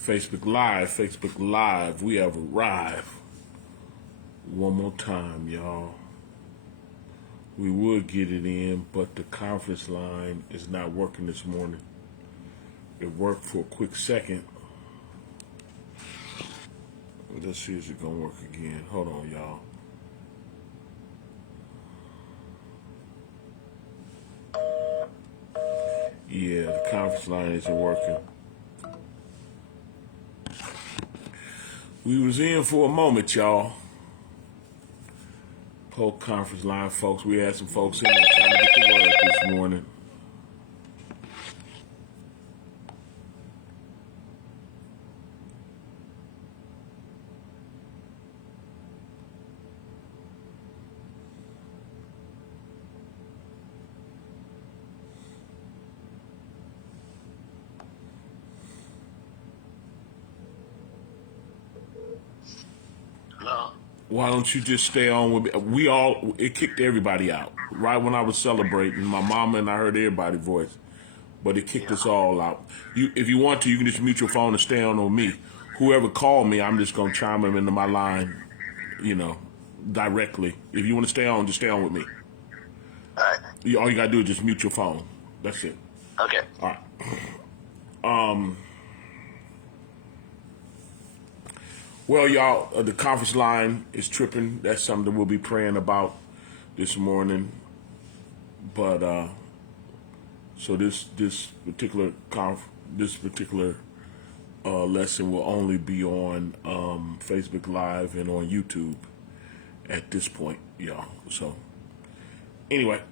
Facebook Live, we have arrived. One more time, y'all. We would get it in, but the conference line is not working this morning. It worked for a quick second. Let's see if it's gonna work again. Hold on, y'all. Yeah, the conference line isn't working. We was in for a moment, y'all. Whole conference line, folks. We had some folks in there trying to get the word this morning. Why don't you just stay on with me? It kicked everybody out. Right when I was celebrating, my mama and I heard everybody's voice. But it kicked us all out. If you want to, you can just mute your phone and stay on me. Whoever called me, I'm just going to chime them into my line, directly. If you want to stay on, just stay on with me. All right. All you got to do is just mute your phone. That's it. Okay. All right. Well, y'all, the conference line is tripping. That's something we'll be praying about this morning. But so this particular lesson will only be on Facebook Live and on YouTube at this point, y'all. So anyway,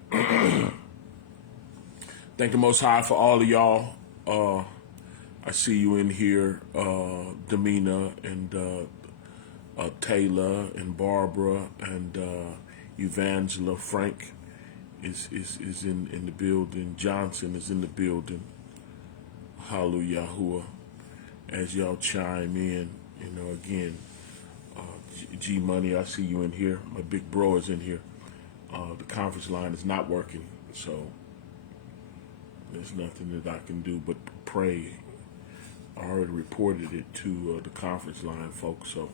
thank the Most High for all of y'all. I see you in here, Damina and Taylor and Barbara and Evangela. Frank is in the building. Johnson is in the building. Hallelujah. As y'all chime in, again, G Money, I see you in here. My big bro is in here. The conference line is not working, so there's nothing that I can do but pray. I already reported it to the conference line, folks. So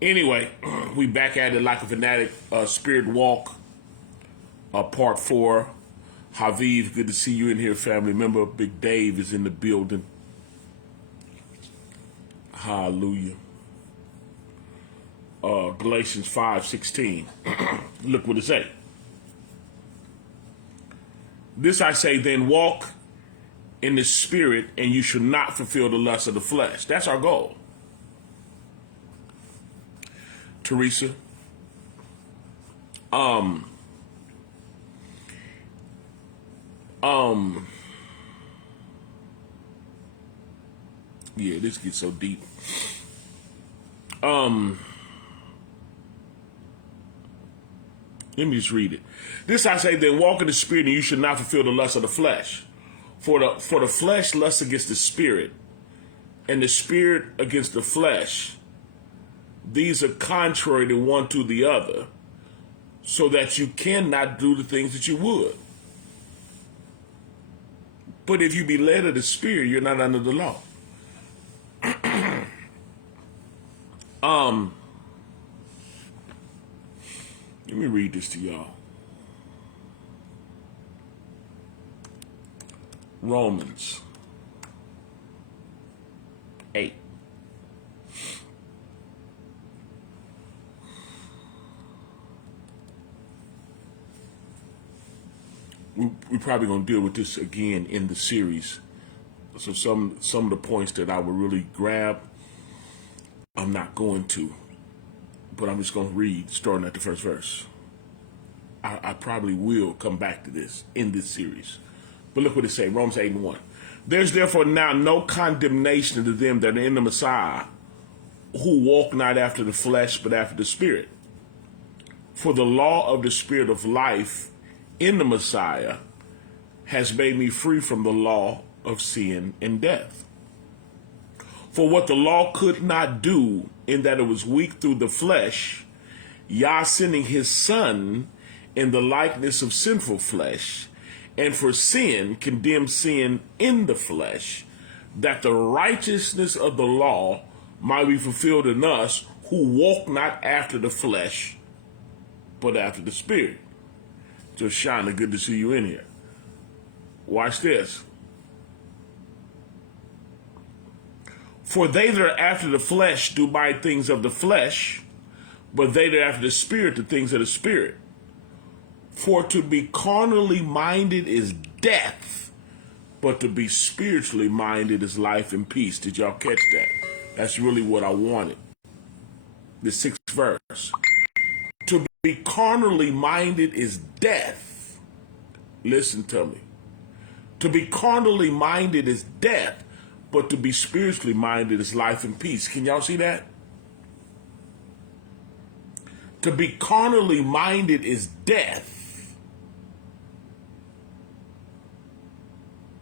anyway, we back at it like a fanatic. Spirit Walk, part 4. Haviv, good to see you in here, family member. Big Dave is in the building. Hallelujah. Galatians 5:16. Look what it says. This I say, then walk in the spirit, and you should not fulfill the lust of the flesh. That's our goal. Teresa. Yeah, this gets so deep. Let me just read it. This I say, then walk in the spirit, and you should not fulfill the lust of the flesh. For the flesh lusts against the spirit, and the spirit against the flesh. These are contrary to one to the other, so that you cannot do the things that you would. But if you be led of the spirit, you're not under the law. Let me read this to y'all. Romans 8. We're probably going to deal with this again in the series. So some of the points that I would really grab, I'm not going to. But I'm just going to read starting at the first verse. I probably will come back to this in this series. But look what it says, Romans 8:1. There's therefore now no condemnation to them that are in the Messiah, who walk not after the flesh, but after the Spirit. For the law of the Spirit of life in the Messiah has made me free from the law of sin and death. For what the law could not do, in that it was weak through the flesh, Yah sending his Son in the likeness of sinful flesh, and for sin condemned sin in the flesh, that the righteousness of the law might be fulfilled in us who walk not after the flesh, but after the Spirit. Just Shana, good to see you in here. Watch this. For they that are after the flesh do by things of the flesh, but they that are after the Spirit, the things of the Spirit. For to be carnally minded is death, but to be spiritually minded is life and peace. Did y'all catch that? That's really what I wanted. The 6th verse. To be carnally minded is death. Listen to me. To be carnally minded is death, but to be spiritually minded is life and peace. Can y'all see that? To be carnally minded is death,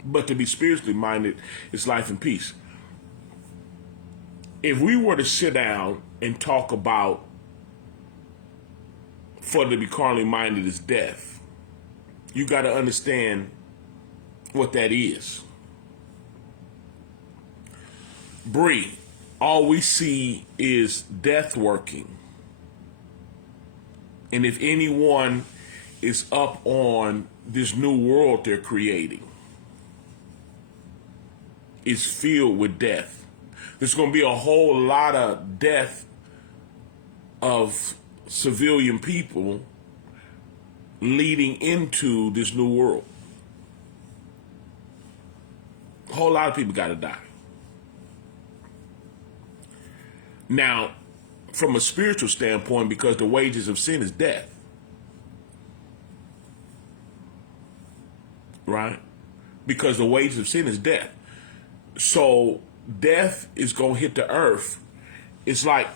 but to be spiritually minded is life and peace. If we were to sit down and talk about for to be carnally minded is death, you got to understand what that is. Bree, all we see is death working. And if anyone is up on this new world they're creating, it's filled with death. There's going to be a whole lot of death of civilian people leading into this new world. A whole lot of people got to die. Now, from a spiritual standpoint, because the wages of sin is death, right? Because the wages of sin is death. So death is going to hit the earth. It's like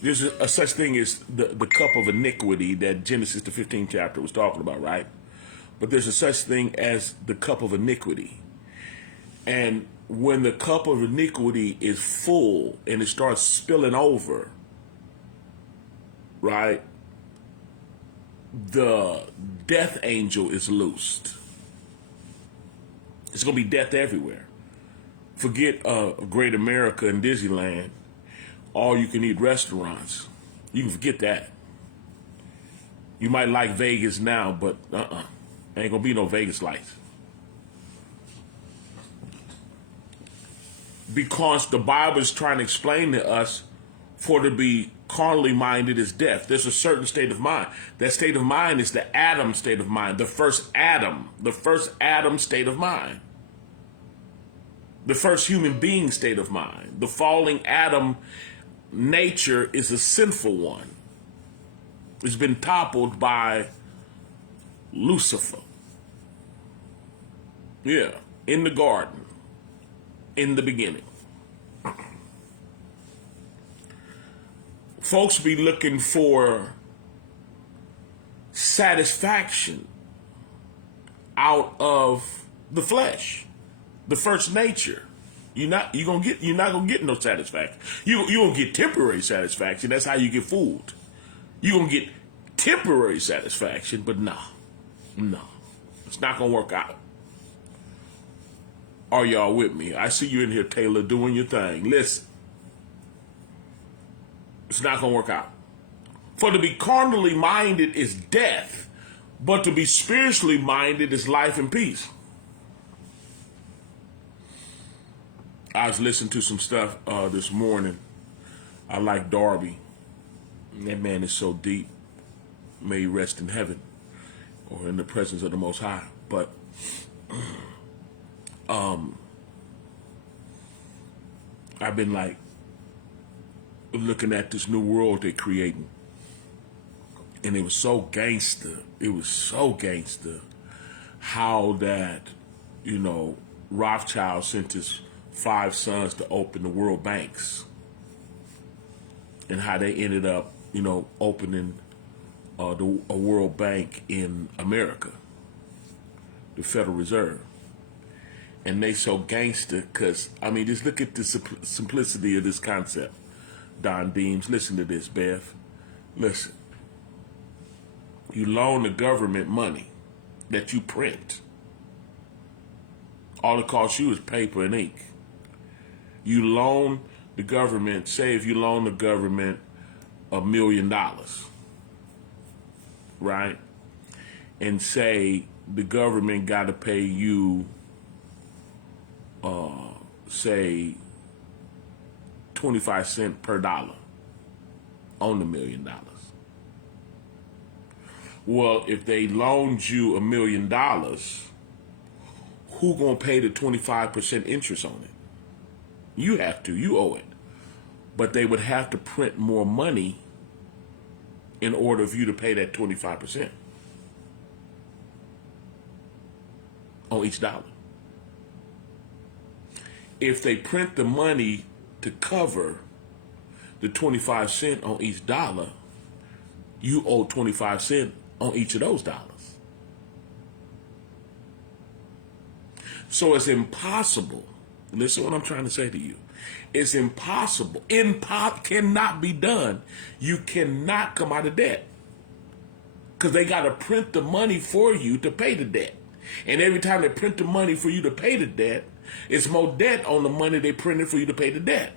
there's a such thing as the cup of iniquity that Genesis, the 15th chapter, was talking about, right? But there's a such thing as the cup of iniquity. And when the cup of iniquity is full and it starts spilling over, right, the death angel is loosed. It's going to be death everywhere. Forget Great America and Disneyland, all you can eat restaurants. You can forget that. You might like Vegas now, but ain't going to be no Vegas lights. Because the Bible is trying to explain to us for to be carnally minded is death. There's a certain state of mind. That state of mind is the Adam state of mind, the first Adam state of mind, the first human being state of mind. The falling Adam nature is a sinful one. It's been toppled by Lucifer. Yeah, in the garden. In the beginning. Folks be looking for satisfaction out of the flesh, the first nature. You're not gonna get no satisfaction. You gonna get temporary satisfaction. That's how you get fooled. You gonna get temporary satisfaction, but no, it's not gonna work out. Are y'all with me? I see you in here, Taylor, doing your thing. Listen. It's not going to work out. For to be carnally minded is death, but to be spiritually minded is life and peace. I was listening to some stuff this morning. I like Darby. That man is so deep. May he rest in heaven or in the presence of the Most High. But I've been like looking at this new world they're creating, and it was so gangster. It was so gangster how that, Rothschild sent his 5 sons to open the world banks, and how they ended up, opening a world bank in America, the Federal Reserve. And they so gangster because, just look at the simplicity of this concept. Don Deems, listen to this, Bev. Listen. You loan the government money that you print. All it costs you is paper and ink. You loan the government, say if you loan the government $1 million, right? And say the government got to pay you, say, 25 cents per dollar on the $1 million. Well, if they loaned you $1 million, who gonna pay the 25% interest on it? You have to. You owe it. But they would have to print more money in order for you to pay that 25% on each dollar. If they print the money to cover the 25 cents on each dollar, you owe 25 cents on each of those dollars. So it's impossible. Listen to what I'm trying to say to you. It's impossible. Cannot be done. You cannot come out of debt. Because they got to print the money for you to pay the debt. And every time they print the money for you to pay the debt, it's more debt on the money they printed for you to pay the debt.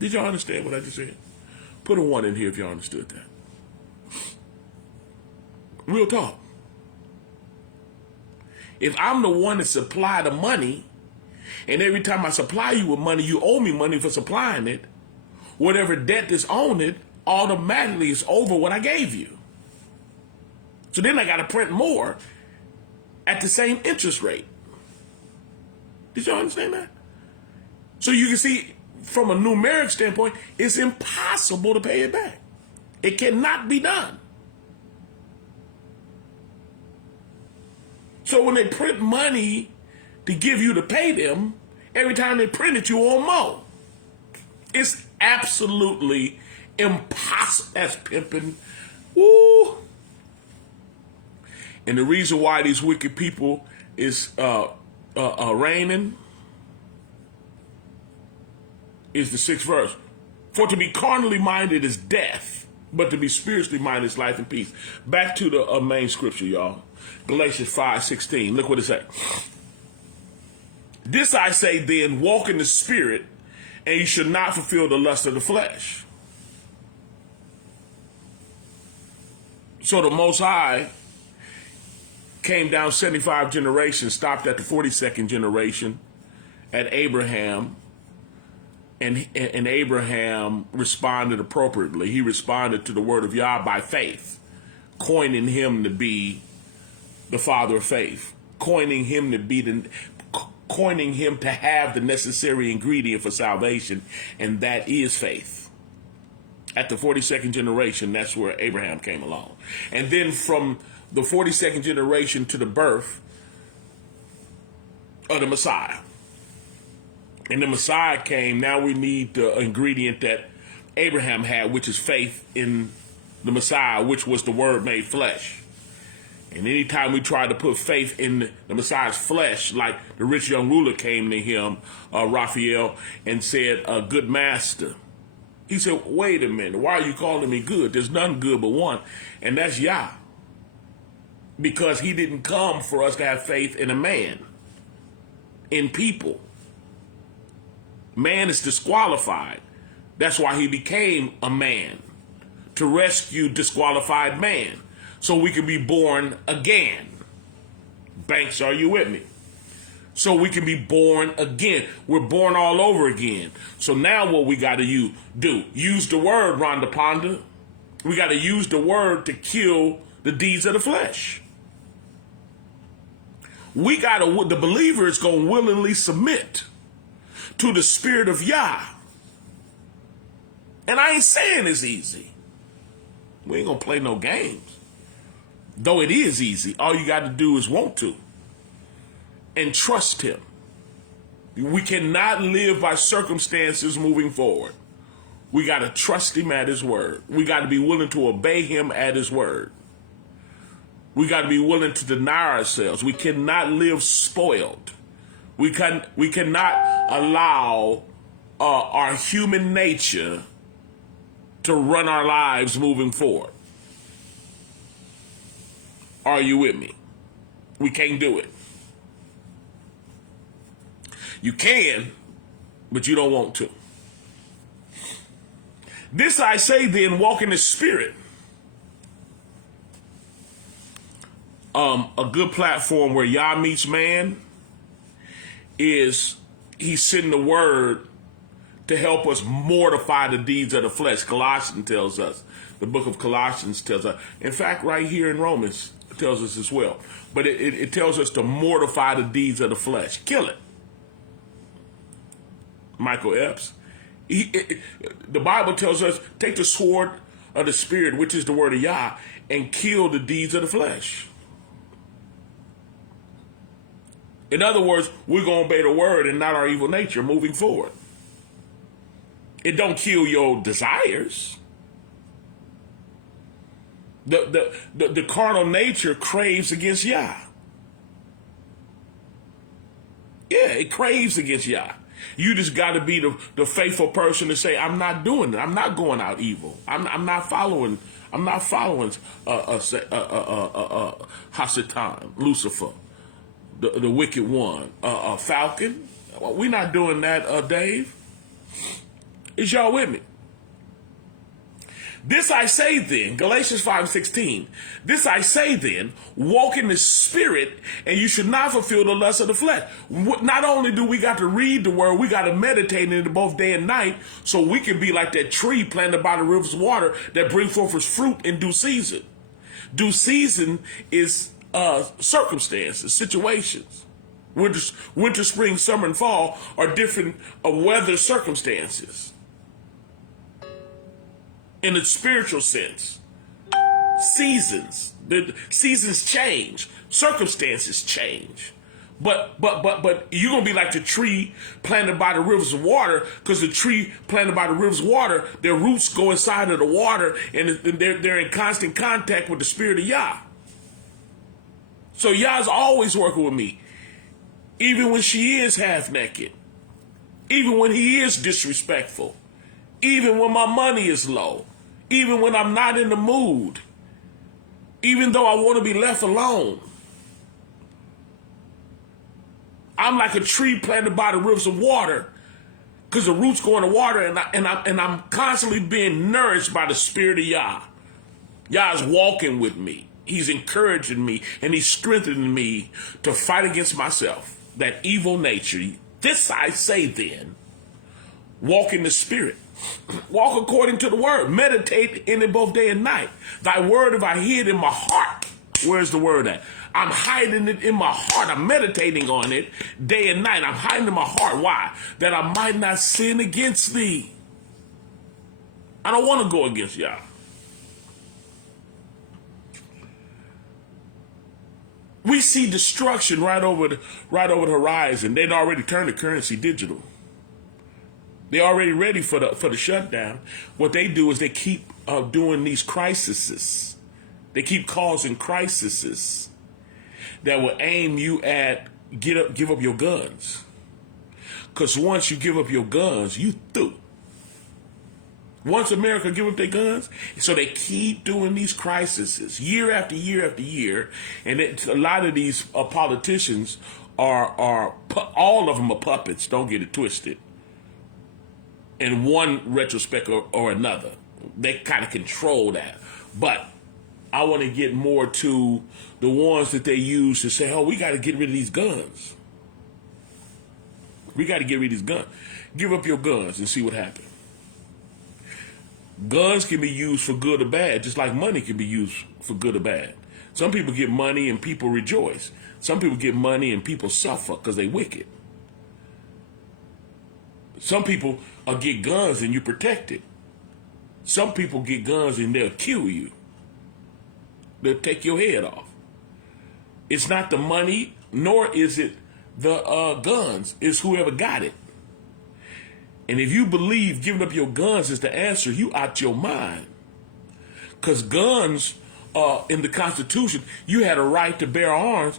Did y'all understand what I just said? Put a 1 in here if y'all understood that. Real talk. If I'm the one that supply the money, and every time I supply you with money, you owe me money for supplying it, whatever debt that's on it automatically is over what I gave you. So then I got to print more at the same interest rate. Did y'all understand that? So you can see, from a numeric standpoint, it's impossible to pay it back. It cannot be done. So when they print money to give you to pay them, every time they print it, you owe more. It's absolutely impossible. That's pimping. Woo. And the reason why these wicked people is reigning is the 6th verse. For to be carnally minded is death, but to be spiritually minded is life and peace. Back to the main scripture, y'all. Galatians 5:16. Look what it says. This I say then, walk in the spirit, and you should not fulfill the lust of the flesh. So the Most High came down 75 generations, stopped at the 42nd generation at Abraham, and Abraham responded appropriately. He responded to the word of Yah by faith, coining him to be the father of faith, coining him to have the necessary ingredient for salvation, and that is faith. At the 42nd generation, that's where Abraham came along. And then from the 42nd generation to the birth of the Messiah. And the Messiah came, now we need the ingredient that Abraham had, which is faith in the Messiah, which was the word made flesh. And anytime we try to put faith in the Messiah's flesh, like the rich young ruler came to him, Raphael, and said, good master. He said, wait a minute, why are you calling me good? There's none good but one, and that's Yah. Because he didn't come for us to have faith in a man, in people. Man is disqualified. That's why he became a man, to rescue disqualified man, so we can be born again. Banks, are you with me? So we can be born again. We're born all over again. So now what we got to do? Use the word, Rhonda Ponder. We got to use the word to kill the deeds of the flesh. The believer is going to willingly submit to the spirit of Yah. And I ain't saying it's easy. We ain't going to play no games. Though it is easy, all you got to do is want to. And trust him. We cannot live by circumstances moving forward. We got to trust him at his word. We got to be willing to obey him at his word. We got to be willing to deny ourselves. We cannot live spoiled. We cannot allow our human nature to run our lives moving forward. Are you with me? We can't do it. You can, but you don't want to. This I say then, walk in the Spirit. A good platform where Yah meets man is he's sending the word to help us mortify the deeds of the flesh. Colossians tells us. The book of Colossians tells us. In fact, right here in Romans, it tells us as well. But it tells us to mortify the deeds of the flesh. Kill it. Michael Epps. The Bible tells us, take the sword of the Spirit, which is the word of Yah, and kill the deeds of the flesh. In other words, we're going to obey the word and not our evil nature moving forward. It don't kill your desires. The carnal nature craves against Yah. Yeah, it craves against Yah. You just got to be the faithful person to say, I'm not doing it. I'm not going out evil. I'm not following. I'm not following Hasatan, Lucifer, the wicked one, Falcon. Well, we're not doing that, Dave. Is y'all with me? This I say then, Galatians 5:16, this I say then, walk in the Spirit, and you should not fulfill the lust of the flesh. Not only do we got to read the word, we got to meditate in it both day and night, so we can be like that tree planted by the rivers of water that bring forth its fruit in due season. Due season is circumstances, situations. Winter, spring, summer, and fall are different weather circumstances. In the spiritual sense, seasons. The seasons change, circumstances change. But you're gonna be like the tree planted by the rivers of water, because the tree planted by the rivers of water, their roots go inside of the water, and they're in constant contact with the Spirit of Yah. So Yah's always working with me, even when she is half naked, even when he is disrespectful, even when my money is low, even when I'm not in the mood, even though I want to be left alone. I'm like a tree planted by the rivers of water, because the roots go in the water, and I'm constantly being nourished by the Spirit of Yah. Yah is walking with me. He's encouraging me, and he's strengthening me to fight against myself, that evil nature. This I say then, walk in the Spirit. Walk according to the word. Meditate in it both day and night. Thy word have I hid in my heart. Where's the word at? I'm hiding it in my heart. I'm meditating on it day and night. I'm hiding it in my heart. Why? That I might not sin against thee. I don't want to go against Yah. We see destruction right over the horizon. They'd already turned the currency digital. They're already ready for the shutdown. What they do is they keep doing these crises. They keep causing crises that will aim you at give up your guns. Because once you give up your guns, you through. Once America give up their guns, so they keep doing these crises year after year after year, and a lot of these politicians are all of them are puppets. Don't get it twisted. In one retrospect or another, they kind of control that. But I want to get more to the ones that they use to say, oh, we got to get rid of these guns. We got to get rid of these guns. Give up your guns and see what happens. Guns can be used for good or bad, just like money can be used for good or bad. Some people get money and people rejoice. Some people get money and people suffer because they wicked. Some people get guns and you protect it. Some people get guns and they'll kill you. They'll take your head off. It's not the money, nor is it the guns. It's whoever got it. And if you believe giving up your guns is the answer, you out your mind. Because guns, in the Constitution, you had a right to bear arms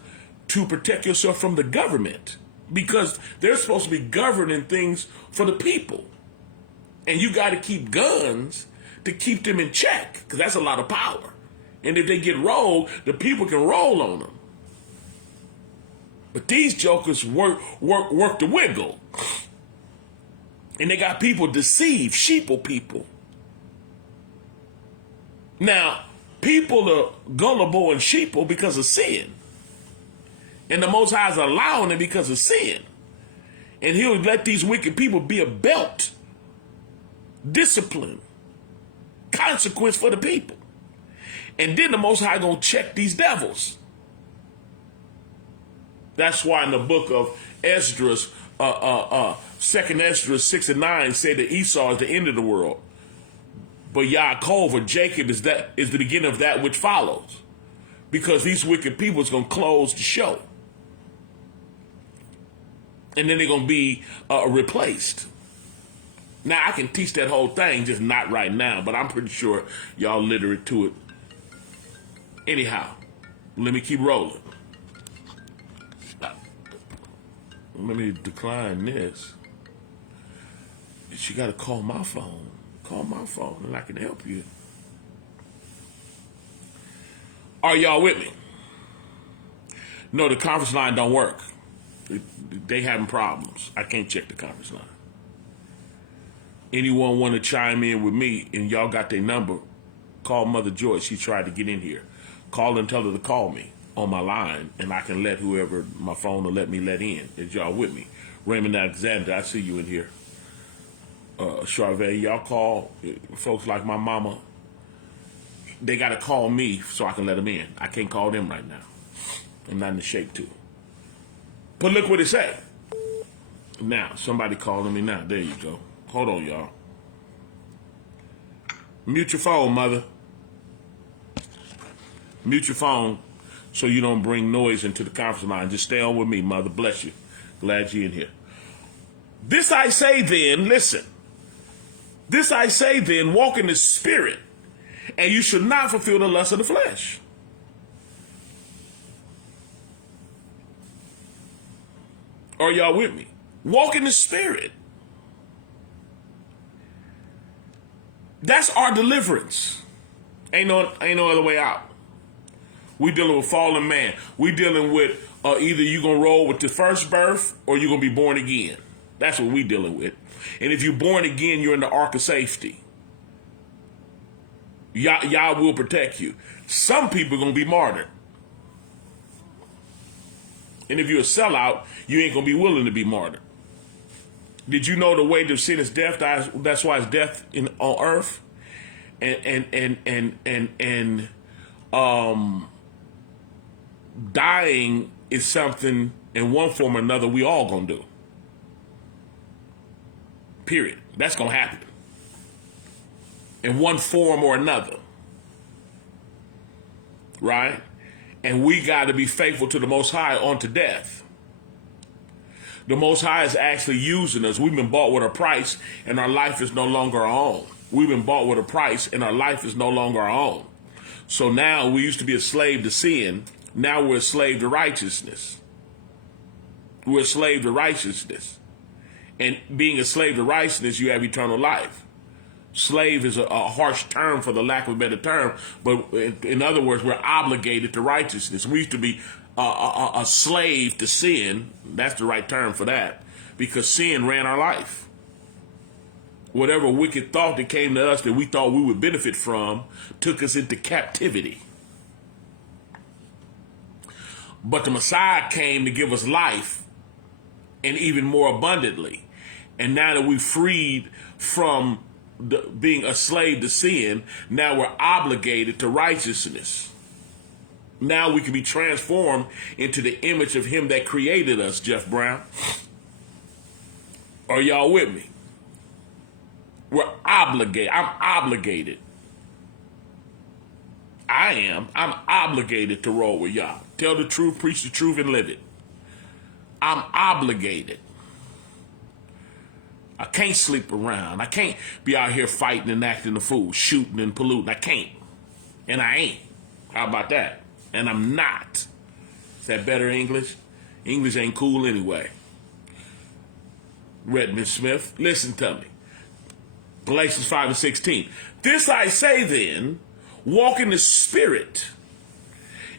to protect yourself from the government. Because they're supposed to be governing things for the people. And you got to keep guns to keep them in check, because that's a lot of power. And if they get rolled, the people can roll on them. But these jokers work the wiggle. And they got people deceived, sheeple people. Now, people are gullible and sheeple because of sin. And the Most High is allowing it because of sin. And he'll let these wicked people be a belt, discipline, consequence for the people. And then the Most High gonna check these devils. That's why in the book of Esdras, 2nd Esdras 6 and 9 say that Esau is the end of the world. But Yaakov or Jacob is the beginning of that which follows. Because these wicked people is gonna close the show. And then they're going to be replaced. Now, I can teach that whole thing, just not right now, but I'm pretty sure y'all literate to it. Anyhow, let me keep rolling. Let me decline this. She got to call my phone. Call my phone and I can help you. Are y'all with me? No, the conference line don't work. They having problems. I can't check the conference line. Anyone want to chime in with me and y'all got their number, call Mother Joy. She tried to get in here. Call and tell her to call me on my line and I can let whoever my phone will let me let in. Is y'all with me? Raymond Alexander, I see you in here. Charvet, y'all call folks like my mama. They got to call me so I can let them in. I can't call them right now. I'm not in the shape to. But look what it say. Now, somebody calling me now. There you go. Hold on, y'all. Mute your phone, mother. Mute your phone so you don't bring noise into the conference line. Just stay on with me, mother. Bless you. Glad you're in here. This I say then, listen. This I say then, walk in the spirit, and you should not fulfill the lust of the flesh. Are y'all with me? Walk in the spirit. That's our deliverance. Ain't no other way out. We dealing with fallen man. We dealing with either you gonna roll with the first birth or you gonna be born again. That's what we dealing with. And if you're born again, you're in the ark of safety. Yah will protect you. Some people are gonna be martyred. And if you're a sellout, you ain't gonna be willing to be martyred. Did you know the way of sin is death? That's why it's death on earth. And dying is something in one form or another we all gonna do. Period. That's gonna happen. In one form or another. Right? And we got to be faithful to the Most High unto death. The Most High is actually using us. We've been bought with a price, and our life is no longer our own. We've been bought with a price, and our life is no longer our own. So now we used to be a slave to sin. Now we're a slave to righteousness. We're a slave to righteousness. And being a slave to righteousness, you have eternal life. Slave is a harsh term for the lack of a better term, but in other words, we're obligated to righteousness. We used to be a slave to sin. That's the right term for that, because sin ran our life. Whatever wicked thought that came to us that we thought we would benefit from took us into captivity. But the Messiah came to give us life, and even more abundantly. And now that we're freed from being a slave to sin, now we're obligated to righteousness. Now we can be transformed into the image of him that created us, Jeff Brown. Are y'all with me? We're obligated. I'm obligated. I am. I'm obligated to roll with y'all. Tell the truth, preach the truth, and live it. I'm obligated. I can't sleep around. I can't be out here fighting and acting a fool, shooting and polluting. I can't. And I ain't. How about that? And I'm not. Is that better English? English ain't cool anyway. Redmond Smith, listen to me. Galatians 5 and 16. This I say then, walk in the spirit,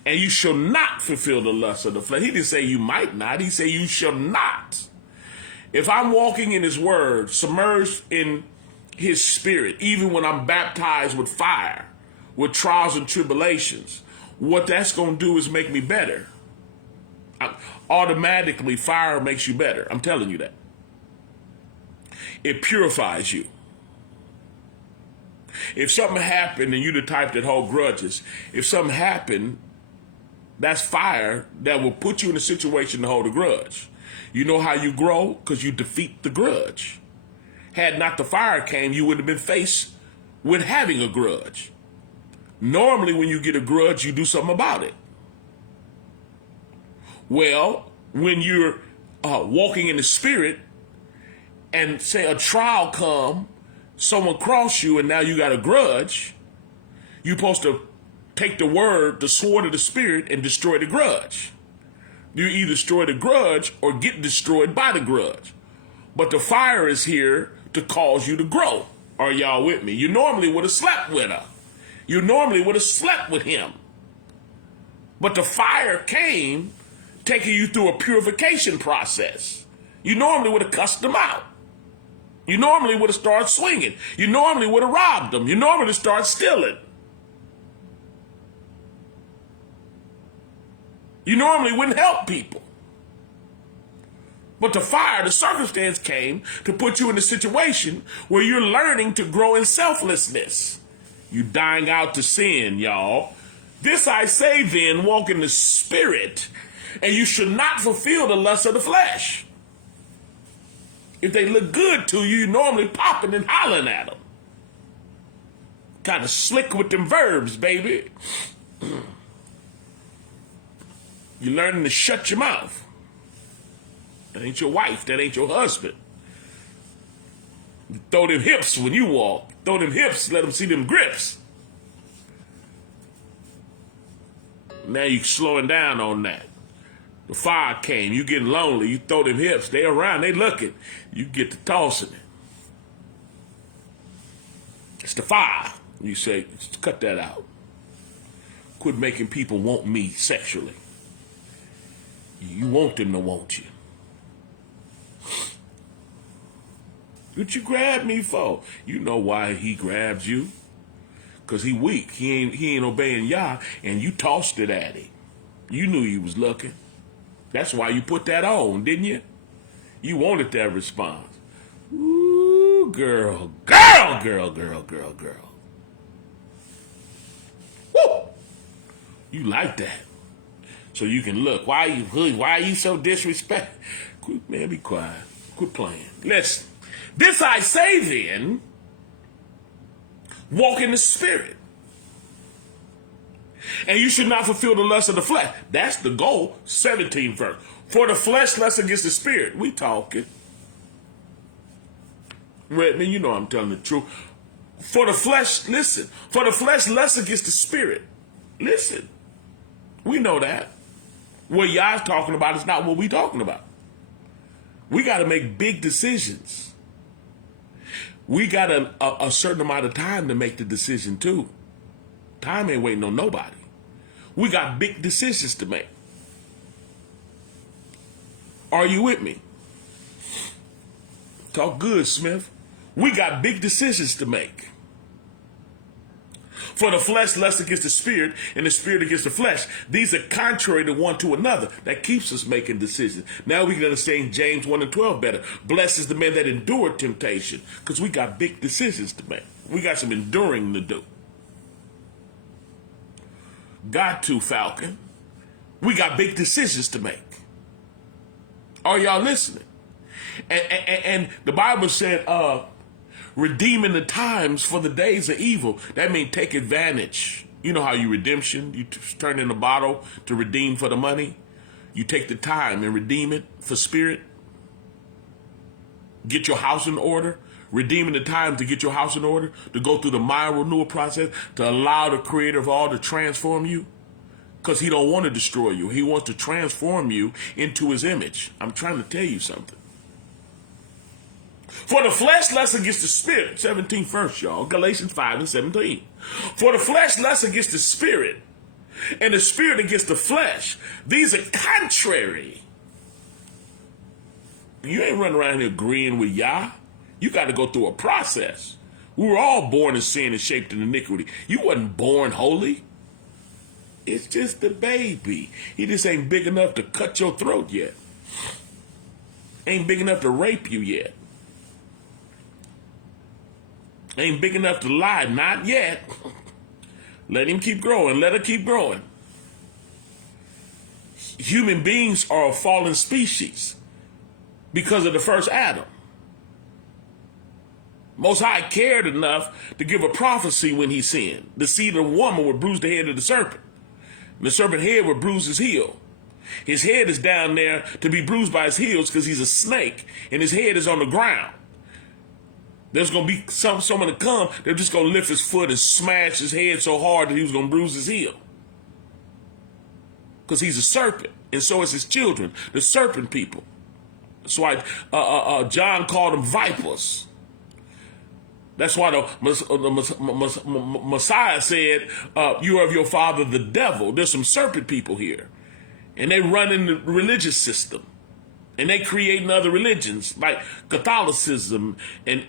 And you shall not fulfill the lust of the flesh. He didn't say you might not. He said you shall not. If I'm walking in his word, submerged in his spirit, even when I'm baptized with fire, with trials and tribulations, what that's going to do is make me better. Automatically, fire makes you better. I'm telling you that. It purifies you. If something happened and you're the type that hold grudges, if something happened, that's fire that will put you in a situation to hold a grudge. You know how you grow? Because you defeat the grudge. Had not the fire came, you would have been faced with having a grudge. Normally, when you get a grudge, you do something about it. Well, when you're walking in the spirit and say a trial come, someone cross you and now you got a grudge, you're supposed to take the word, the sword of the spirit, and destroy the grudge. You either destroy the grudge or get destroyed by the grudge. But the fire is here to cause you to grow. Are y'all with me? You normally would have slept with her. You normally would have slept with him. But the fire came taking you through a purification process. You normally would have cussed them out. You normally would have started swinging. You normally would have robbed them. You normally would have started stealing. You normally wouldn't help people. But the fire, the circumstance came to put you in a situation where you're learning to grow in selflessness. You dying out to sin, y'all. This I say then, walk in the spirit, and you should not fulfill the lust of the flesh. If they look good to you, you're normally popping and hollering at them. Kind of slick with them verbs, baby. You're learning to shut your mouth. That ain't your wife. That ain't your husband. You throw them hips when you walk. Throw them hips, let them see them grips. Now you slowing down on that. The fire came. You getting lonely. You throw them hips. They around. They looking. You get to tossing it. It's the fire. You say, cut that out. Quit making people want me sexually. You want them to want you. What you grab me for? You know why he grabs you. Because he weak. He ain't obeying Yah, and you tossed it at him. You knew he was looking. That's why you put that on, didn't you? You wanted that response. Ooh, girl. Woo! You like that. So you can look. Why are you so disrespectful? Quit, man, be quiet. Quit playing. Listen. This I say then, walk in the spirit. And you should not fulfill the lust of the flesh. That's the goal. 17th verse. For the flesh lusts against the spirit. We talking. Redman, you know I'm telling the truth. For the flesh, listen. For the flesh lusts against the spirit. Listen. We know that. What y'all talking about is not what we talking about. We got to make big decisions. We got a certain amount of time to make the decision too. Time ain't waiting on nobody. We got big decisions to make. Are you with me? Talk good, Smith. We got big decisions to make. For the flesh lusts against the spirit, and the spirit against the flesh. These are contrary to one to another. That keeps us making decisions. Now we can understand James 1 and 12 better. Blessed is the man that endured temptation. Because we got big decisions to make. We got some enduring to do. Got to, Falcon. We got big decisions to make. Are y'all listening? And the Bible said, redeeming the times for the days of evil. That means take advantage. You know how you redemption, you turn in a bottle to redeem for the money. You take the time and redeem it for spirit. Get your house in order. Redeeming the time to get your house in order, to go through the mind renewal process, to allow the creator of all to transform you. Because he don't want to destroy you. He wants to transform you into his image. I'm trying to tell you something. For the flesh lusts against the spirit. 17th verse, y'all. Galatians 5 and 17. For the flesh lusts against the spirit, and the spirit against the flesh. These are contrary. You ain't running around here agreeing with Yah. You got to go through a process. We were all born in sin and shaped in iniquity. You wasn't born holy. It's just the baby. He just ain't big enough to cut your throat yet. Ain't big enough to rape you yet. Ain't big enough to lie, not yet. Let him keep growing. Let her keep growing. Human beings are a fallen species because of the first Adam. Most High cared enough to give a prophecy when he sinned. The seed of the woman would bruise the head of the serpent. And the serpent head would bruise his heel. His head is down there to be bruised by his heels because he's a snake, and his head is on the ground. There's going to be someone to come, they're just going to lift his foot and smash his head so hard that he was going to bruise his heel. Because he's a serpent, and so is his children, the serpent people. That's why John called them vipers. That's why the Messiah said, you are of your father the devil. There's some serpent people here. And they run in the religious system. And they creating other religions like Catholicism and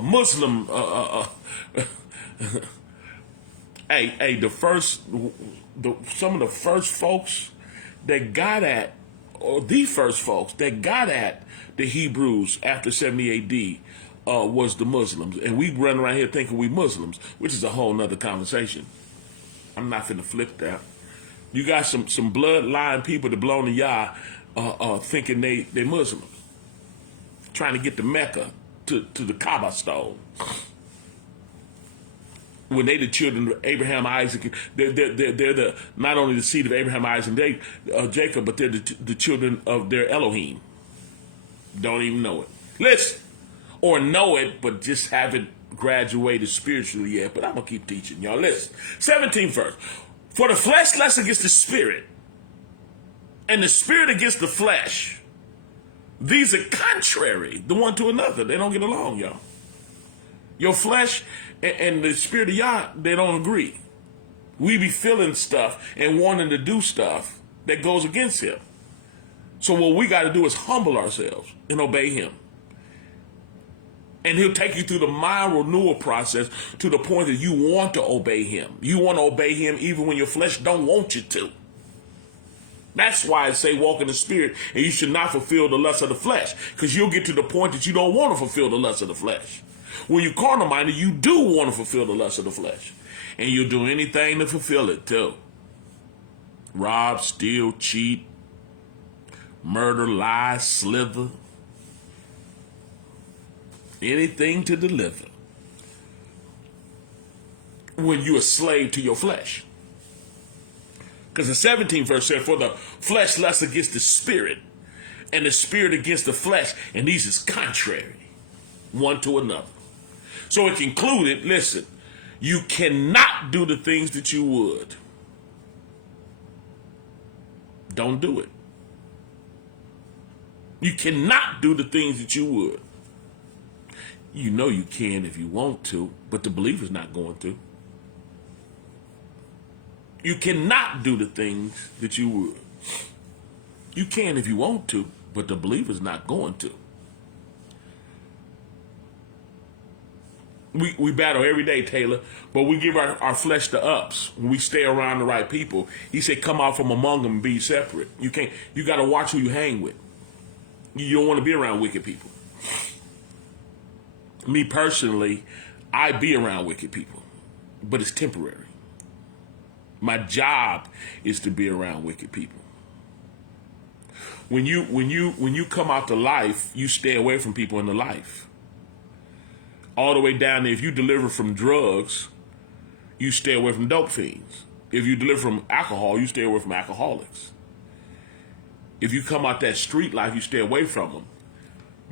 Muslim. Some of the first folks that got at, or the first folks that got at the Hebrews after 70 A.D. Was the Muslims. And we run around here thinking we Muslims, which is a whole nother conversation. I'm not finna flip that. You got some bloodline people that belong to Yah thinking they Muslims. Trying to get to Mecca, to the Kaaba stone. When they the children of Abraham, Isaac, they're the not only the seed of Abraham, Isaac, and Jacob, but they're the children of their Elohim. Don't even know it. Listen. Or know it, but just haven't graduated spiritually yet. But I'm going to keep teaching y'all. Listen. 17th verse. For the flesh lusts against the spirit, and the spirit against the flesh. These are contrary, the one to another. They don't get along, y'all. Your flesh and the spirit of Yah, they don't agree. We be feeling stuff and wanting to do stuff that goes against him. So what we got to do is humble ourselves and obey him. And he'll take you through the mind renewal process to the point that you want to obey him. You want to obey him even when your flesh don't want you to. That's why I say walk in the spirit, and you should not fulfill the lust of the flesh, because you'll get to the point that you don't want to fulfill the lust of the flesh. When you're carnal minded, you do want to fulfill the lust of the flesh, and you'll do anything to fulfill it too. Rob, steal, cheat, murder, lie, slither. Anything to deliver when you're a slave to your flesh. Because the 17th verse said, for the flesh lusts against the spirit, and the spirit against the flesh, and these is contrary one to another. So it concluded, listen, you cannot do the things that you would. Don't do it. You cannot do the things that you would. You know you can if you want to, but the believer's not going to. You cannot do the things that you would. You can if you want to, but the believer's not going to. We battle every day, Taylor, but we give our flesh the ups when we stay around the right people. He said, come out from among them and be separate. You got to watch who you hang with. You don't want to be around wicked people. Me personally, I be around wicked people, but it's temporary. My job is to be around wicked people. When you come out to life, you stay away from people in the life. All the way down there, if you deliver from drugs, you stay away from dope fiends. If you deliver from alcohol, you stay away from alcoholics. If you come out that street life, you stay away from them.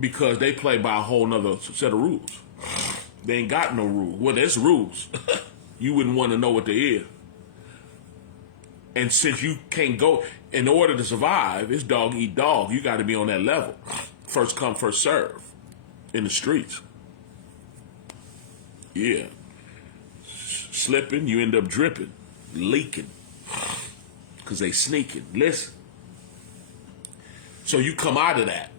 Because they play by a whole nother set of rules. They ain't got no rules. Well, there's rules. You wouldn't want to know what they is. And since you can't go, in order to survive, it's dog eat dog. You got to be on that level. First come, first serve. In the streets. Yeah. slipping, you end up dripping, leaking, because they sneaking. Listen. So you come out of that.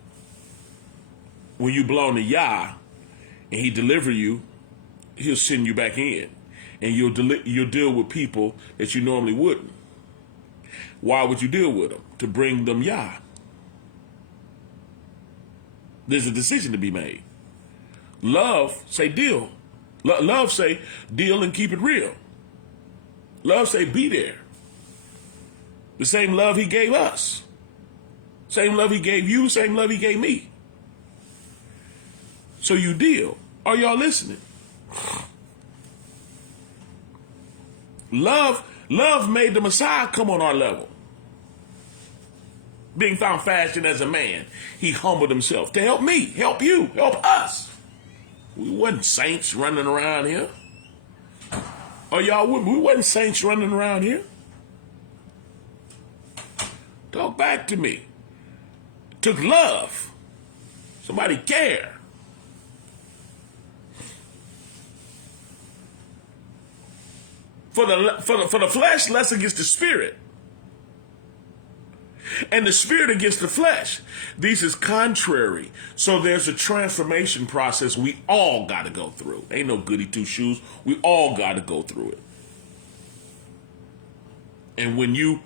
When you blow on the Yah and he deliver you, he'll send you back in. And you'll deal with people that you normally wouldn't. Why would you deal with them? To bring them Yah. There's a decision to be made. Love, say deal. Love, say deal and keep it real. Love, say be there. The same love he gave us. Same love he gave you, same love he gave me. So you deal. Are y'all listening? Love made the Messiah come on our level. Being found fashioned as a man, he humbled himself to help me, help you, help us. We wasn't saints running around here. Are y'all with me? We wasn't saints running around here. Talk back to me. It took love. Somebody care. For the flesh, less against the spirit. And the spirit against the flesh. These is contrary. So there's a transformation process we all got to go through. Ain't no goody two shoes. We all got to go through it. And when you're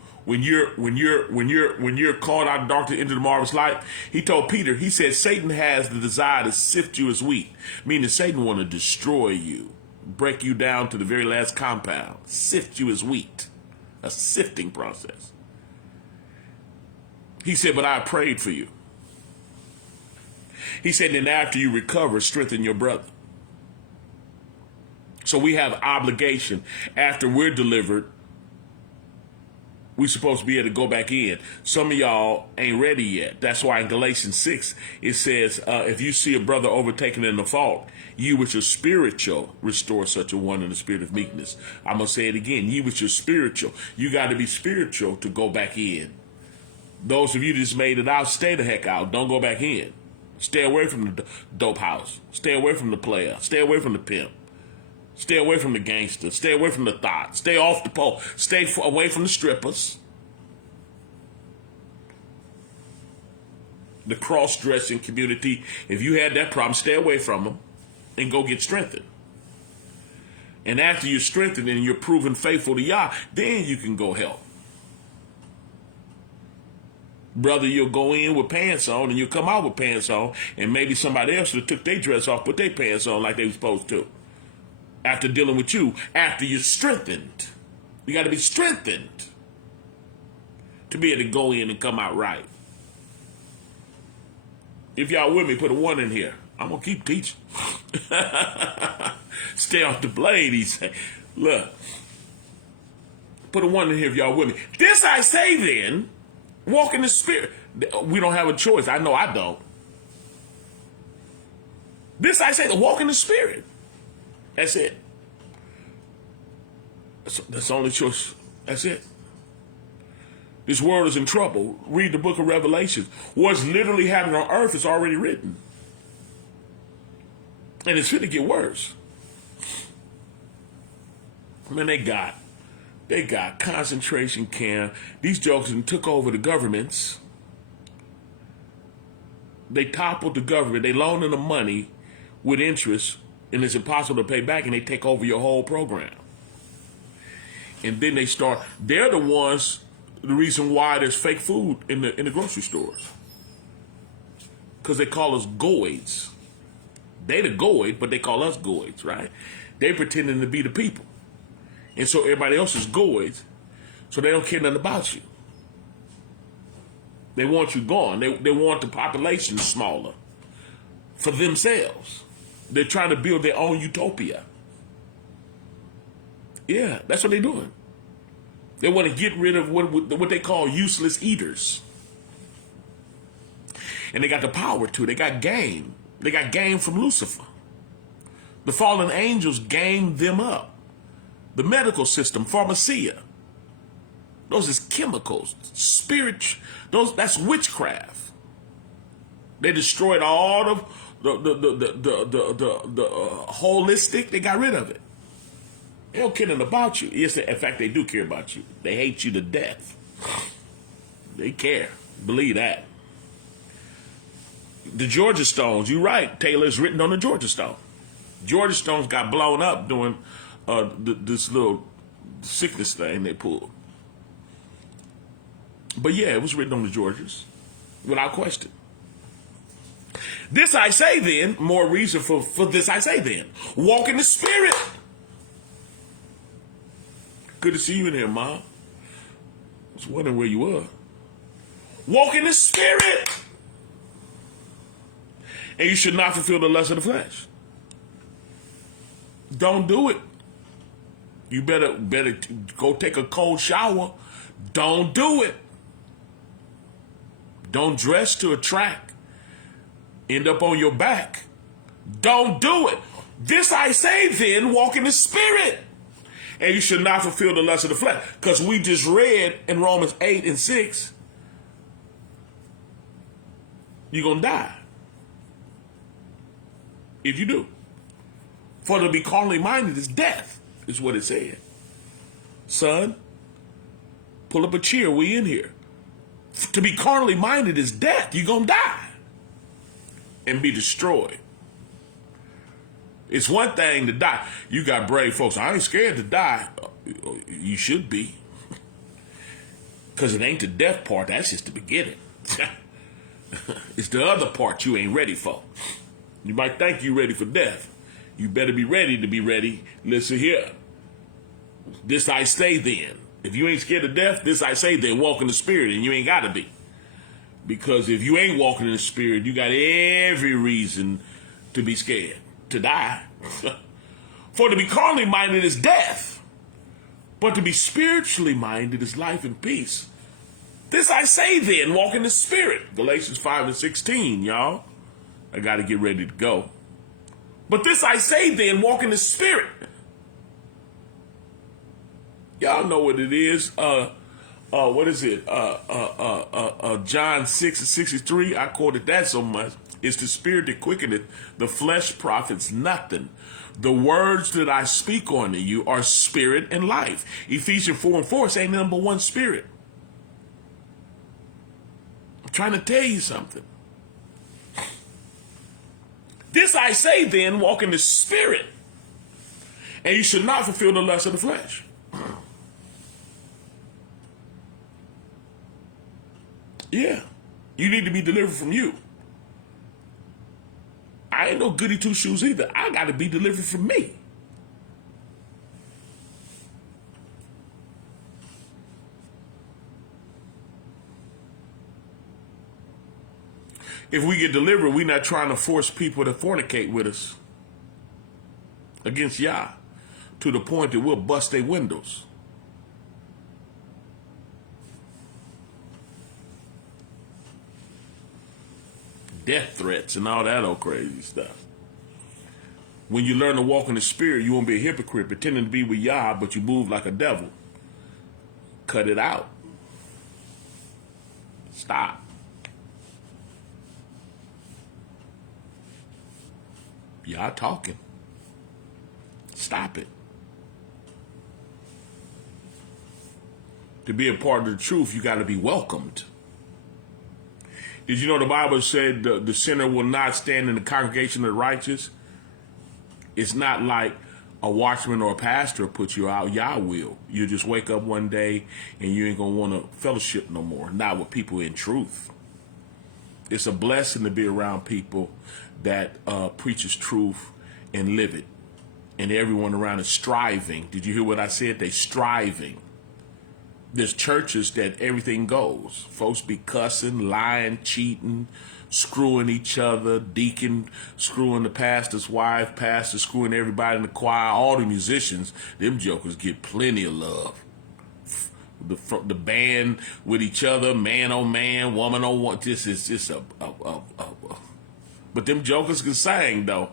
called out of darkness into the marvelous light, he told Peter, he said, Satan has the desire to sift you as wheat, meaning Satan want to destroy you, break you down to the very last compound, sift you as wheat, a sifting process. He said, but I prayed for you. He said, then after you recover, strengthen your brother. So we have obligation after we're delivered. We're supposed to be able to go back in. Some of y'all ain't ready yet. That's why in Galatians 6, it says, if you see a brother overtaken in the fault, you which are spiritual, restore such a one in the spirit of meekness. I'm going to say it again. You which are spiritual. You got to be spiritual to go back in. Those of you that just made it out, stay the heck out. Don't go back in. Stay away from the dope house. Stay away from the player. Stay away from the pimp. Stay away from the gangster. Stay away from the thought. Stay off the pole. Stay away from the strippers. The cross-dressing community, if you had that problem, stay away from them and go get strengthened. And after you're strengthened and you're proven faithful to Yah, then you can go help. Brother, you'll go in with pants on and you'll come out with pants on, and maybe somebody else that took their dress off, put their pants on like they were supposed to. After dealing with you, after you're strengthened. You got to be strengthened to be able to go in and come out right. If y'all with me, put a 1 in here. I'm going to keep teaching. Stay off the blade, he said. Look. Put a 1 in here if y'all with me. This I say then, walk in the spirit. We don't have a choice. I know I don't. This I say, to walk in the spirit. That's it. That's the only choice. That's it. This world is in trouble. Read the book of Revelation. What's literally happening on earth is already written. And it's going to get worse. Man, they got concentration camp. These jokers took over the governments. They toppled the government. They loaned them the money with interest, and it's impossible to pay back, and they take over your whole program. And then they're the ones, the reason why there's fake food in the grocery stores. Because they call us goids. They the goid, but they call us goids, right? They pretending to be the people. And so everybody else is goids, so they don't care nothing about you. They want you gone. They want the population smaller for themselves. They're trying to build their own utopia. Yeah, that's what they're doing. They want to get rid of what they call useless eaters. And they got the power to. They got game. They got game from Lucifer. The fallen angels gamed them up. The medical system, pharmacia. Those is chemicals, spirit. That's witchcraft. They destroyed all of the holistic. They got rid of it. They don't care nothing about you. Yes, in fact, they do care about you. They hate you to death. They care. Believe that. The Georgia Stones, you're right, Taylor, is written on the Georgia Stone. Georgia Stones got blown up doing this little sickness thing they pulled. But yeah, it was written on the Georgias, without question. This I say then, more reason for this I say then. Walk in the Spirit. Good to see you in here, Mom. I was wondering where you were. Walk in the Spirit. And you should not fulfill the lust of the flesh. Don't do it. You better go take a cold shower. Don't do it. Don't dress to attract. End up on your back. Don't do it. This I say then, walk in the Spirit. And you should not fulfill the lust of the flesh. Because we just read in Romans 8 and 6, you're going to die. If you do. For to be carnally minded is death, is what it said. Son, pull up a chair. We in here. To be carnally minded is death. You're going to die and be destroyed. It's one thing to die. You got brave folks. I ain't scared to die. You should be. Because it ain't the death part. That's just the beginning. It's the other part you ain't ready for. You might think you're ready for death. You better be ready to be ready. Listen here. This I say then. If you ain't scared of death, this I say then, walk in the Spirit, and you ain't got to be. Because if you ain't walking in the Spirit, you got every reason to be scared, to die. For to be carnally minded is death, but to be spiritually minded is life and peace. This I say then, walk in the Spirit. Galatians 5 and 16, y'all. I got to get ready to go. But this I say then, walk in the Spirit. Y'all know what it is. What is it? John 6 and 63. I quoted that so much. It's the Spirit that quickeneth, the flesh profits nothing. The words that I speak unto you are spirit and life. Ephesians 4 and 4 say number one, Spirit. I'm trying to tell you something. This I say then, walk in the Spirit, and you should not fulfill the lust of the flesh. Yeah, you need to be delivered from you. I ain't no goody two shoes either. I got to be delivered from me. If we get delivered, we're not trying to force people to fornicate with us against Yah to the point that we'll bust their windows. Death threats and all that old crazy stuff. When you learn to walk in the Spirit, you won't be a hypocrite, pretending to be with Yah, but you move like a devil. Cut it out. Stop. Y'all talking. Stop it. To be a part of the truth, you got to be welcomed. Did you know the Bible said the sinner will not stand in the congregation of the righteous? It's not like a watchman or a pastor put you out. Yah will. You just wake up one day and you ain't going to want to fellowship no more. Not with people in truth. It's a blessing to be around people that preaches truth and live it. And everyone around is striving. Did you hear what I said? They striving. There's churches that everything goes. Folks be cussing, lying, cheating, screwing each other, deacon screwing the pastor's wife, pastor screwing everybody in the choir, all the musicians. Them jokers get plenty of love. The band with each other, man on man, woman on woman. This is just but them jokers can sing though.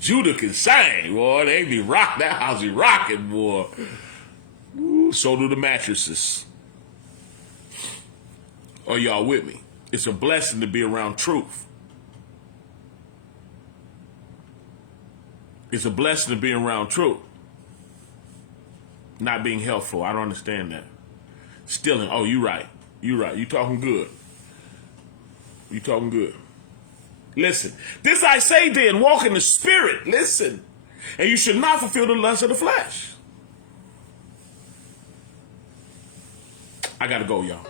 Judah can sing, boy. They be rock. That house be rocking, boy. Ooh, so do the mattresses. Are y'all with me? It's a blessing to be around truth. It's a blessing to be around truth. Not being helpful. I don't understand that. Stealing. Oh, you right. You right. You talking good. You talking good. Listen. This I say then, walk in the spirit. Listen. And you should not fulfill the lust of the flesh. I got to go, y'all.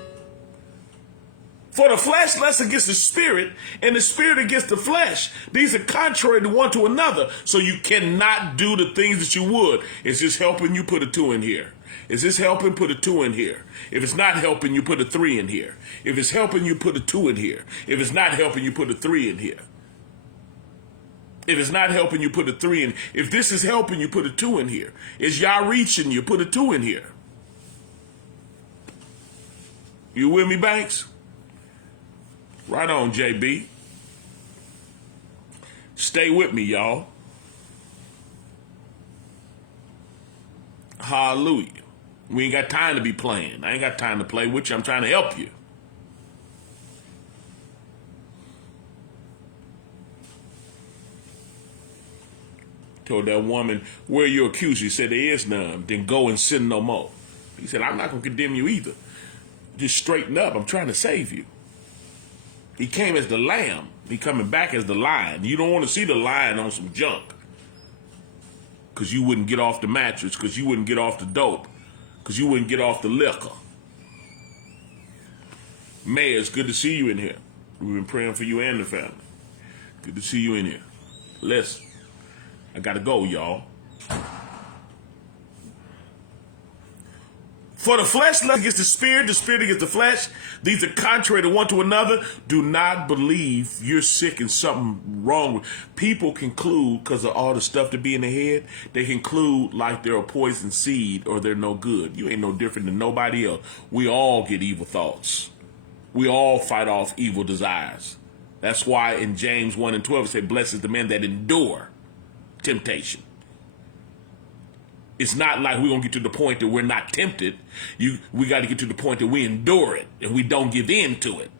For the flesh lusts against the spirit, and the spirit against the flesh. These are contrary to one to another, so you cannot do the things that you would. Is this helping you? Put a 2 in here. Is this helping? Put a 2 in here. If it's not helping you, put a 3 in here. If it's helping you, put a 2 in here. If it's not helping you, put a 3 in here. If it's not helping you, put a 3 in. If this is helping you, put a 2 in here. Is y'all reaching you? Put a 2 in here. You with me, Banks? Right on, JB. Stay with me, y'all. Hallelujah. We ain't got time to be playing. I ain't got time to play with you. I'm trying to help you. Told that woman, where are your accusers? He said, there is none. Then go and sin no more. He said, I'm not going to condemn you either. Just straighten up. I'm trying to save you. He came as the lamb. He coming back as the lion. You don't want to see the lion on some junk. Because you wouldn't get off the mattress. Because you wouldn't get off the dope. Because you wouldn't get off the liquor. Mayor, it's good to see you in here. We've been praying for you and the family. Good to see you in here. Listen, I got to go, y'all. For the flesh lusts against the spirit against the flesh. These are contrary to one to another. Do not believe you're sick and something wrong with. People conclude, because of all the stuff to be in the head, they conclude like they're a poison seed or they're no good. You ain't no different than nobody else. We all get evil thoughts. We all fight off evil desires. That's why in James 1 and 12 it says, blessed is the man that endure temptation. It's not like we're going to get to the point that we're not tempted. We got to get to the point that we endure it and we don't give in to it.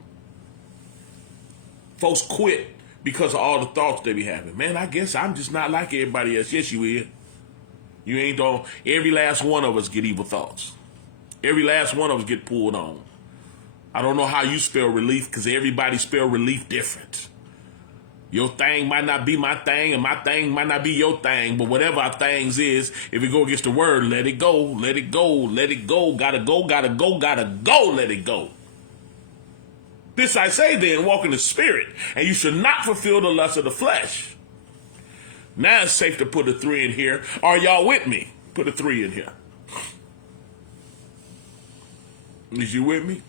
Folks quit because of all the thoughts they be having. Man, I guess I'm just not like everybody else. Yes, you is. You ain't on. Every last one of us get evil thoughts. Every last one of us get pulled on. I don't know how you spell relief because everybody spell relief different. Your thing might not be my thing, and my thing might not be your thing, but whatever our things is, if we go against the word, let it go, let it go, let it go, gotta go, gotta go, gotta go, let it go. This I say then, walk in the spirit, and you should not fulfill the lust of the flesh. Now it's safe to put a 3 in here. Are y'all with me? Put a 3 in here. Is you with me?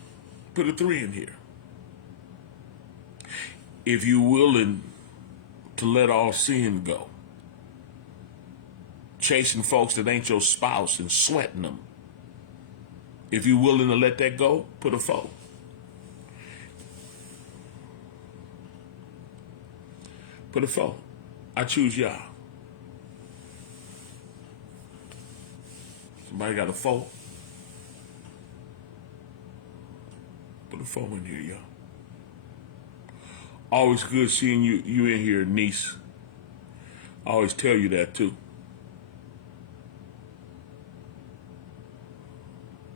Put a 3 in here. If you willing to let all sin go, chasing folks that ain't your spouse and sweating them, if you willing to let that go, put a 4. Put a 4. I choose y'all. Somebody got a 4? Put a 4 in here, y'all. Always good seeing you in here, niece. I always tell you that too.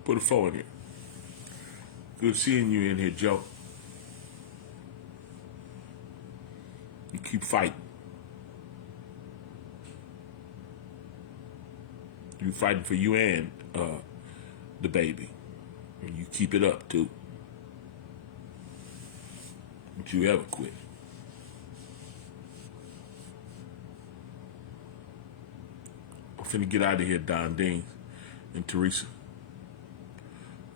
Put a 4 in here. Good seeing you in here, Joe. You keep fighting. You fighting for you and the baby. And you keep it up too. Don't you ever quit. I'm finna get out of here, Don Dean and Teresa.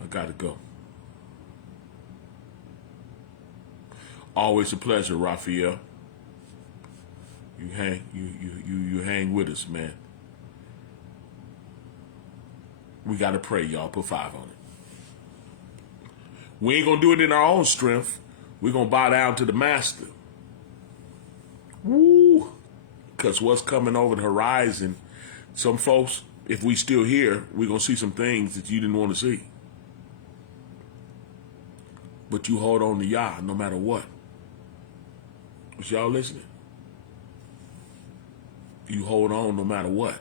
I gotta go. Always a pleasure, Raphael. You hang with us, man. We gotta pray, y'all. Put 5 on it. We ain't gonna do it in our own strength. We're going to bow down to the master. Woo! Because what's coming over the horizon, some folks, if we still here, we're going to see some things that you didn't want to see. But you hold on to Yah no matter what. Was y'all listening? You hold on no matter what.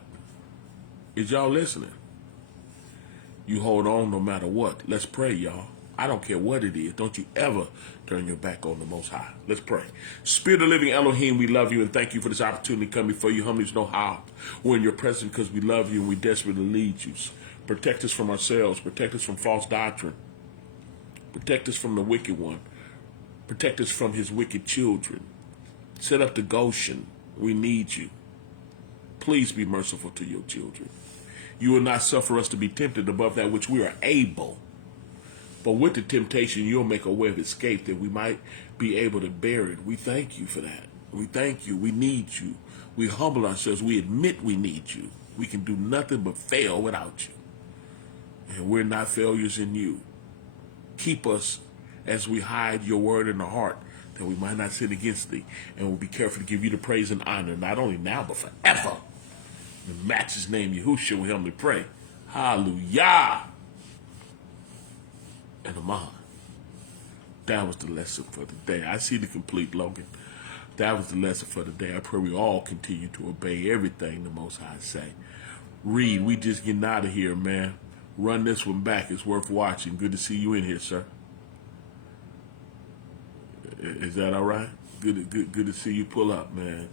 Is y'all listening? You hold on no matter what. Let's pray, y'all. I don't care what it is. Don't you ever turn your back on the Most High. Let's pray. Spirit of living Elohim, we love you and thank you for this opportunity to come before you. Humbly know how. We're in your presence because we love you and we desperately need you. Protect us from ourselves. Protect us from false doctrine. Protect us from the wicked one. Protect us from his wicked children. Set up the Goshen. We need you. Please be merciful to your children. You will not suffer us to be tempted above that which we are able. But with the temptation, you'll make a way of escape that we might be able to bear it. We thank you for that. We thank you. We need you. We humble ourselves. We admit we need you. We can do nothing but fail without you. And we're not failures in you. Keep us as we hide your word in our heart, that we might not sin against thee. And we'll be careful to give you the praise and honor, not only now, but forever. In the matchless name, Yahushua, we humbly pray. Hallelujah. And Amen. That was the lesson for the day. I see the complete, Logan. That was the lesson for the day. I pray we all continue to obey everything the Most High say. Reed, we just getting out of here, man. Run this one back. It's worth watching. Good to see you in here, sir. Is that all right? Good to see you pull up, man.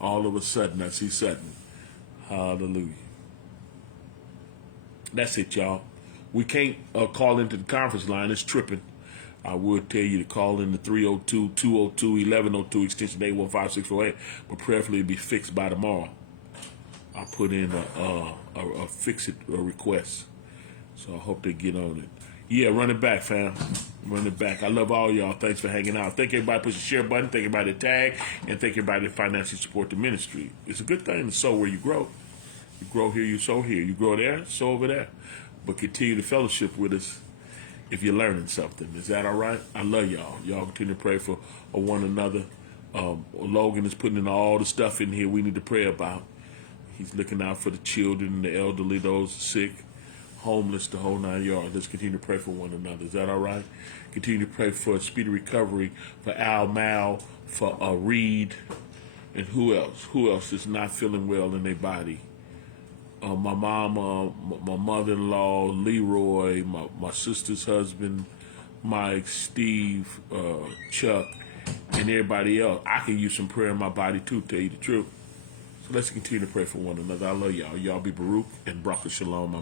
All of a sudden, I see Sutton. Hallelujah. That's it, y'all. We can't call into the conference line. It's tripping. I would tell you to call in the 302-202-1102 extension 815648, but prayerfully it'll be fixed by tomorrow. I'll put in a fix-it request. So I hope they get on it. Yeah, run it back, fam. Run it back. I love all y'all. Thanks for hanging out. Thank everybody push the share button. Thank everybody to tag. And thank everybody to financially support the ministry. It's a good thing to sow where you grow. You grow here, you sow here. You grow there, sow over there. But continue to fellowship with us if you're learning something. Is that all right? I love y'all. Y'all continue to pray for one another. Logan is putting in all the stuff in here we need to pray about. He's looking out for the children, the elderly, those sick, homeless, the whole 9 yards. Let's continue to pray for one another. Is that all right? Continue to pray for a speedy recovery for Al Mal, for Reed, and who else? Who else is not feeling well in their body? My mama, my mother-in-law, Leroy, my sister's husband, Mike, Steve, Chuck, and everybody else. I can use some prayer in my body too, tell you the truth. So let's continue to pray for one another. I love y'all. Y'all be Baruch and Baruch Shalom.